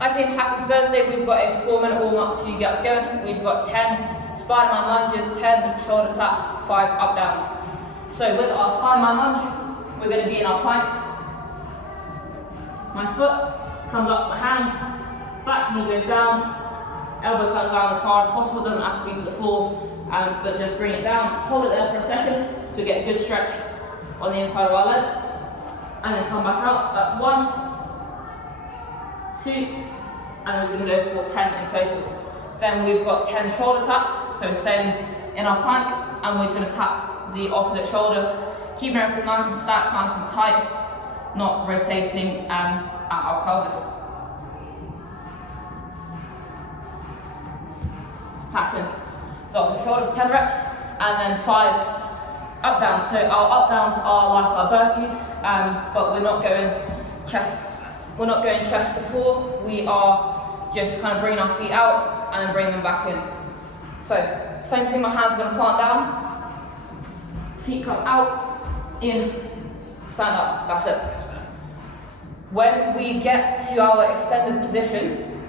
Hi team, happy Thursday. We've got a 4-minute warm-up to get us going. We've got 10 Spider-Man lunges, 10 shoulder taps, 5 up downs. So with our Spider-Man lunge, we're going to be in our plank. My foot comes up my hand, back knee goes down, elbow comes down as far as possible, doesn't have to be to the floor, but just bring it down, hold it there for a second to get a good stretch on the inside of our legs, and then come back out. That's 1, 2, and then we're going to go for 10 in total. Then we've got 10 shoulder taps, so we're staying in our plank, and we're just going to tap the opposite shoulder, keeping everything nice and stacked, nice and tight, not rotating at our pelvis. Just tapping the opposite shoulder for 10 reps, and then 5 up downs. So our up downs are like our burpees, but we're not going chest to floor. We are just kind of bringing our feet out and then bring them back in. So same thing, my hands are going to plant down, feet come out, in, stand up, that's it. When we get to our extended position,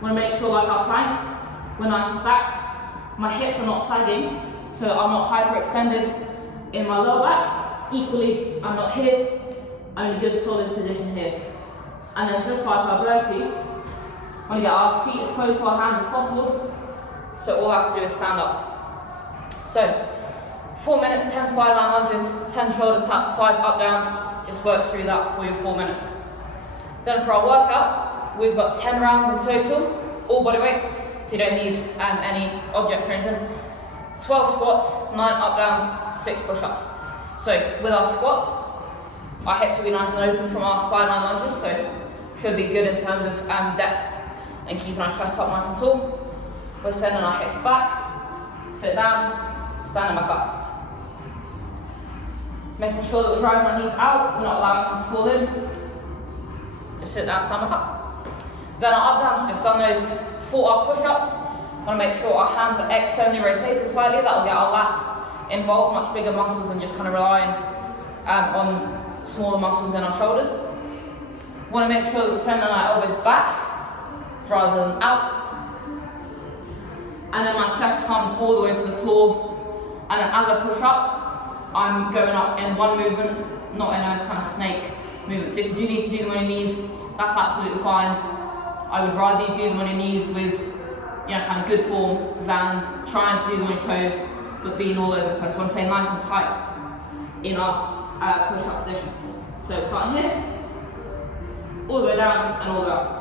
we want to make sure, like our plank, we're nice and stacked. My hips are not sagging, so I'm not hyperextended in my lower back. Equally, I'm not here, I'm in a good solid position here. And then just like our burpee, we want to get our feet as close to our hands as possible, so all I have to do is stand up. So 4 minutes, 10 Spider-Man lunges, 10 shoulder taps, 5 up downs. Just work through that for your 4 minutes. Then for our workout, we've got 10 rounds in total, all body weight, so you don't need any objects or anything. 12 squats, 9 up downs, 6 push-ups. So with our squats, our hips will be nice and open from our Spider-Man lunges, so should be good in terms of depth and keeping our chest up nice and tall. We're sending our hips back, sit down, standing back up. Making sure that we're driving our knees out, we're not allowing them to fall in. Just sit down, stand back up. Then our up downs, just done those. For our push-ups, want to make sure our hands are externally rotated slightly. That'll get our lats involved, much bigger muscles than just kind of relying on smaller muscles in our shoulders. Want to make sure that we're sending our elbows back rather than out. And then my chest comes all the way to the floor. And then as I push up, I'm going up in one movement, not in a kind of snake movement. So if you do need to do them on your knees, that's absolutely fine. I would rather you do them on your knees with kind of good form than trying to do them on your toes, but being all over the place. I want to stay nice and tight in our push-up position. So starting here, all the way down and all the way up.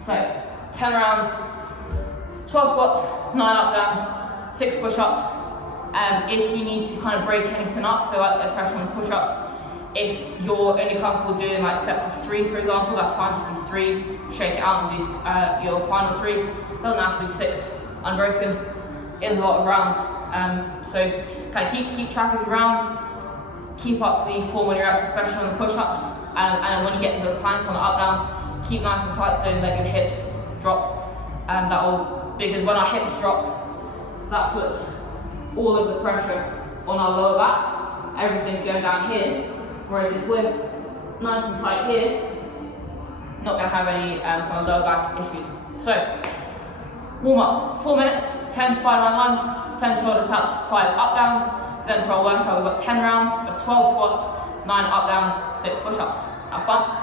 So 10 rounds, 12 squats, 9 up downs, 6 push-ups. If you need to kind of break anything up, so like, especially on push-ups, if you're only comfortable doing like sets of 3, for example, that's fine, just do 3, shake it out and do your final 3. Doesn't have to be 6 unbroken. It is a lot of rounds, so kind of keep track of your rounds, keep up the form when you're reps, especially on the push-ups, and when you get into the plank on the up downs, keep nice and tight, don't let your hips drop, because when our hips drop, that puts all of the pressure on our lower back, everything's going down here, whereas if we're nice and tight here, not going to have any kind of lower back issues. So, warm up, 4 minutes, 10 Spider-Man lunge, 10 shoulder taps, 5 up downs. Then for our workout, we've got 10 rounds of 12 squats, 9 up downs, 6 push-ups. Have fun.